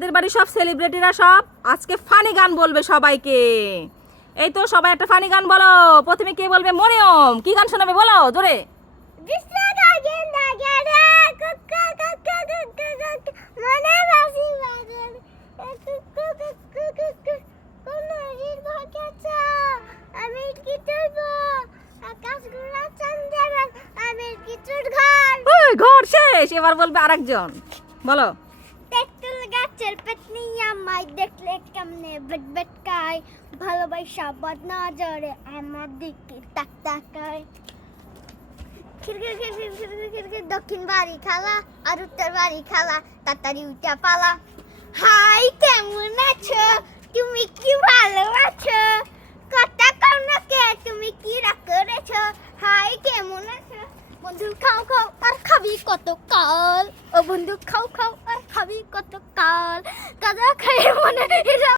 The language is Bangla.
আমাদের বাড়ির সব সেলিব্রিটিরা সব আজকে ফানি গান বলবে সবাইকে। এই তো সবাই একটা ফানি গান বলো। প্রথমে কে বলবে? মরিয়ম। কি গান শোনাবে বলো জোরে। ঘর শেষ, এবার বলবে আরেকজন। বলো। তেঁতুল গাছের পেতনি আমায় দেখলে কেমনে বেট বেট খায়, ভালোবাসা বদনজরে আমার দিকে তাক তাকায়। খিরখির খিরখির খিরখির খিরখির দক্ষিণ বাড়ি খালা আর উত্তর বাড়ি খালা, তাড়াতাড়ি উঠা পালা। হাই কেমন আছো, তুমি কি ভালো আছো? কথা কও না কে, তুমি কি রাগ করেছো? হাই কেমন আছো? বন্ধু খাও খাও আর খাবি কত কাল, ও বন্ধু খাও খাও আর খাবি কত কাল, গাঁজা খেয়ে মনে